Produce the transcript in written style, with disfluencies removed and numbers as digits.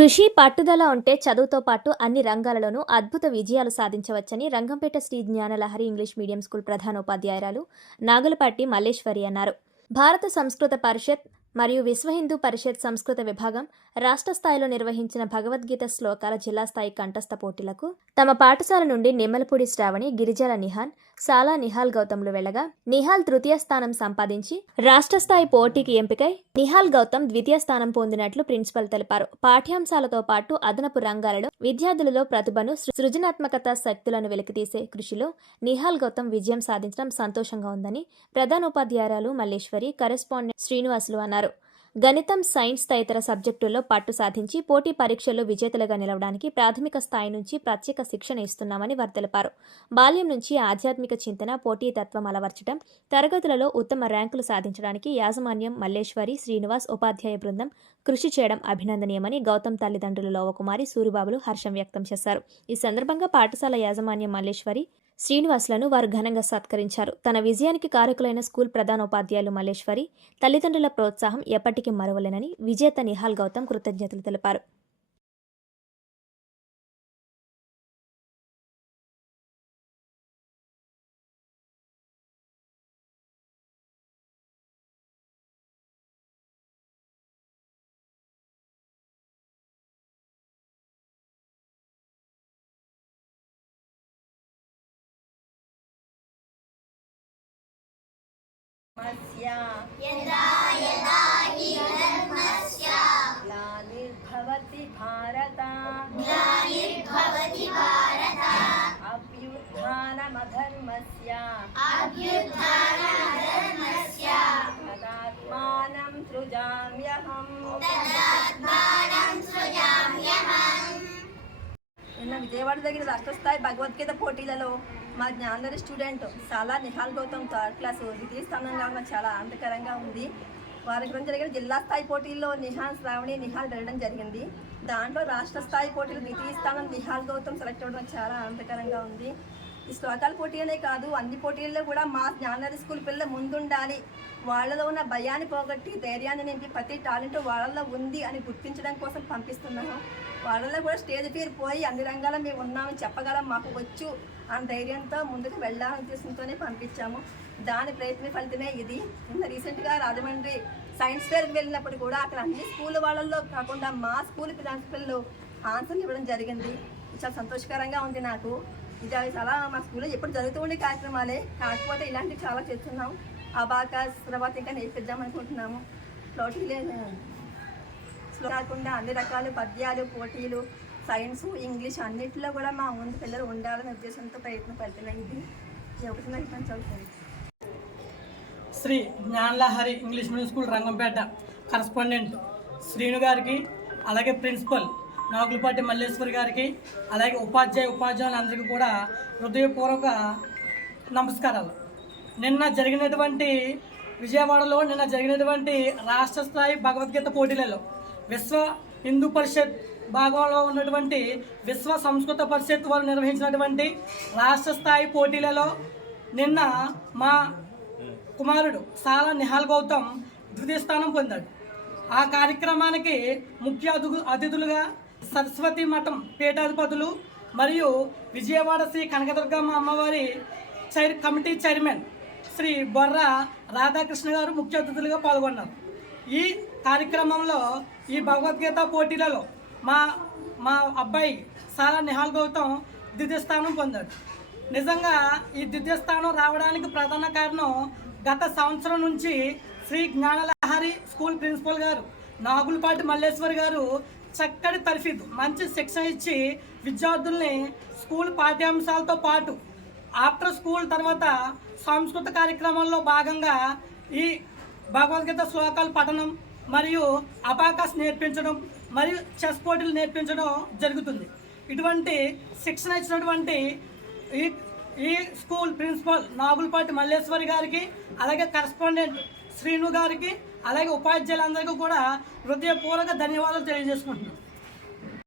కృషి పట్టుదల ఉంటే చదువుతో పాటు అన్ని రంగాలలోనూ అద్భుత విజయాలు సాధించవచ్చని Rangampeta Sri Gnanalahari English medium school ప్రధానోపాధ్యాయురాలు నాగులపాటి మల్లేశ్వరి అన్నారు. భారత సంస్కృత పరిషత్ మరియు విశ్వ హిందూ పరిషత్ సంస్కృత విభాగం రాష్ట్ర స్థాయిలో నిర్వహించిన భగవద్గీత శ్లోకాల జిల్లా స్థాయి కంఠస్థ పోటీలకు తమ పాఠశాల నుండి నిమ్మలపూడి శ్రావణి, గిరిజాల నిహాన్, సాలా నిహాల్ గౌతమ్లు వెళ్లగా నిహాల్ తృతీయ స్థానం సంపాదించి రాష్ట్ర స్థాయి పోటీకి ఎంపికై నిహాల్ గౌతమ్ ద్వితీయ స్థానం పొందినట్లు ప్రిన్సిపల్ తెలిపారు. పాఠ్యాంశాలతో పాటు అదనపు రంగాలలో విద్యార్థులలో ప్రతిభను, సృజనాత్మకత శక్తులను వెలికితీసే కృషిలో నిహాల్ గౌతమ్ విజయం సాధించడం సంతోషంగా ఉందని ప్రధానోపాధ్యాయురాలు మల్లేశ్వరి, కరెస్పాండెంట్ శ్రీనివాసులు అన్నారు. గణితం, సైన్స్ తదితర సబ్జెక్టుల్లో పట్టు సాధించి పోటీ పరీక్షల్లో విజేతలుగా నిలవడానికి ప్రాథమిక స్థాయి నుంచి ప్రత్యేక శిక్షణ ఇస్తున్నామని వారు తెలిపారు. బాల్యం నుంచి ఆధ్యాత్మిక చింతన, పోటీతత్వం అలవర్చడం, తరగతులలో ఉత్తమ ర్యాంకులు సాధించడానికి యాజమాన్యం, మల్లేశ్వరి, శ్రీనివాస్ ఉపాధ్యాయ బృందం కృషి చేయడం అభినందనీయమని గౌతమ్ తల్లిదండ్రులు లోవకుమారి, సూరిబాబులు హర్షం వ్యక్తం చేశారు. ఈ సందర్భంగా పాఠశాల యాజమాన్యం మల్లేశ్వరి, శ్రీనివాసులను వారు ఘనంగా సత్కరించారు. తన విజయానికి కారకులైన స్కూల్ ప్రధానోపాధ్యాయులు మల్లేశ్వరి, తల్లిదండ్రుల ప్రోత్సాహం ఎప్పటికీ మరువలేనని విజేత నిహాల్ గౌతమ్ కృతజ్ఞతలు తెలిపారు. यदा यदा हि धर्मस्य ग्लानिर्भवति भारत अभ्युत्थानमधर्मस्य तदात्मानं सृजाम्यहम् నిన్న విజయవాడ దగ్గర రాష్ట్ర స్థాయి భగవద్గీత పోటీలలో మా జ్ఞానలహరి స్టూడెంట్ సాలా నిహాల్ గౌతమ్ థర్డ్ క్లాస్ ద్వితీయ స్థానంలో నాకు చాలా ఆనందకరంగా ఉంది. వారి గురించి జరిగిన జిల్లా స్థాయి పోటీల్లో నిహాల్, శ్రావణి, నిహాల్ వెళ్ళడం జరిగింది. దాంట్లో రాష్ట్ర స్థాయి పోటీలు ద్వితీయ స్థానం నిహాల్ గౌతమ్ సెలెక్ట్ అవ్వడం చాలా ఆనందకరంగా ఉంది. ఈ శ్లోకాల పోటీ అనే కాదు, అన్ని పోటీల్లో కూడా మా జ్ఞానలహరి స్కూల్ పిల్లలు ముందుండాలి, వాళ్ళలో ఉన్న భయాన్ని పోగొట్టి ధైర్యాన్ని నింపి ప్రతి టాలెంట్ వాళ్ళలో ఉంది అని గుర్తించడం కోసం పంపిస్తున్నాము. వాళ్ళలో కూడా స్టేజ్ ఫియర్ పోయి అన్ని రంగాల్లో మేము ఉన్నామని చెప్పగలం, మాకు వచ్చు అని ధైర్యంతో ముందుకు వెళ్ళాలని ఉద్దేశంతోనే పంపించాము. దాని ప్రయత్న ఫలితమే ఇది. నిన్న రీసెంట్గా రాజమండ్రి సైన్స్ ఫేర్కి వెళ్ళినప్పుడు కూడా అక్కడ అన్ని స్కూల్ వాళ్ళల్లో కాకుండా మా స్కూల్ ప్రిన్సిపల్ ఆన్సర్లు ఇవ్వడం జరిగింది. చాలా సంతోషకరంగా ఉంది నాకు. ఇది చాలా మా స్కూల్లో ఎప్పుడు జరుగుతూ ఉండే కార్యక్రమాలే, కాకపోతే ఇలాంటివి చాలా చేస్తున్నాం. అబాకస్ తర్వాత ఇంకా నేర్పిద్దాం అనుకుంటున్నాము. పోటీలే కాకుండా అన్ని రకాల పద్యాలు, పోటీలు, సైన్స్, ఇంగ్లీష్ అన్నింటిలో కూడా మా ముందు పిల్లలు ఉండాలనే ఉద్దేశంతో ప్రయత్నం పడుతున్నాయి. ఇది ఒకటి చదువుతుంది. Sri Gnanalahari English medium school Rangampeta correspondent Srinu గారికి, అలాగే ప్రిన్సిపల్ నాగులపాటి మల్లేశ్వరి గారికి, అలాగే ఉపాధ్యాయులందరికీ కూడా హృదయపూర్వక నమస్కారాలు. విజయవాడలో నిన్న జరిగినటువంటి రాష్ట్ర స్థాయి భగవద్గీత పోటీలలో విశ్వ హిందూ పరిషత్ భాగంలో ఉన్నటువంటి విశ్వ సంస్కృత పరిషత్ వారు నిర్వహించినటువంటి రాష్ట్ర స్థాయి పోటీలలో నిన్న మా కుమారుడు సాలా నిహాల్ గౌతమ్ ద్వితీయ స్థానం పొందాడు. ఆ కార్యక్రమానికి ముఖ్య అతిథులుగా సరస్వతి మఠం పీఠాధిపతులు మరియు విజయవాడ శ్రీ కనకదుర్గమ్మ అమ్మవారి కమిటీ చైర్మన్ శ్రీ బొర్ర రాధాకృష్ణ గారు ముఖ్య అతిథులుగా పాల్గొన్నారు. ఈ కార్యక్రమంలో ఈ భగవద్గీత పోటీలలో మా అబ్బాయి సాలా నిహాల్ గౌతమ్ ద్వితీయ స్థానం పొందాడు. నిజంగా ఈ ద్వితీయ స్థానం రావడానికి ప్రధాన కారణం గత సంవత్సరం నుంచి శ్రీ జ్ఞానలహరి స్కూల్ ప్రిన్సిపల్ గారు నాగులపాటి మల్లేశ్వరి గారు చక్కటి తర్ఫీదు, మంచి శిక్షణ ఇచ్చి విద్యార్థుల్ని స్కూల్ పాఠ్యాంశాలతో పాటు ఆఫ్టర్ స్కూల్ తర్వాత సాంస్కృతిక కార్యక్రమాల్లో భాగంగా ఈ భగవద్గీత శ్లోకాలు పఠనం మరియు అబాకస్ నేర్పించడం మరియు చెస్ పోటీలు నేర్పించడం జరుగుతుంది. ఇటువంటి శిక్షణ ఇచ్చినటువంటి ఈ స్కూల్ ప్రిన్సిపల్ నాగులపాటి మల్లేశ్వరి గారికి, అలాగే కరెస్పాండెంట్ శ్రీను గారికి, అలాగే ఉపాధ్యాయులందరికీ కూడా హృదయపూర్వక ధన్యవాదాలు తెలియజేసుకుంటున్నాను.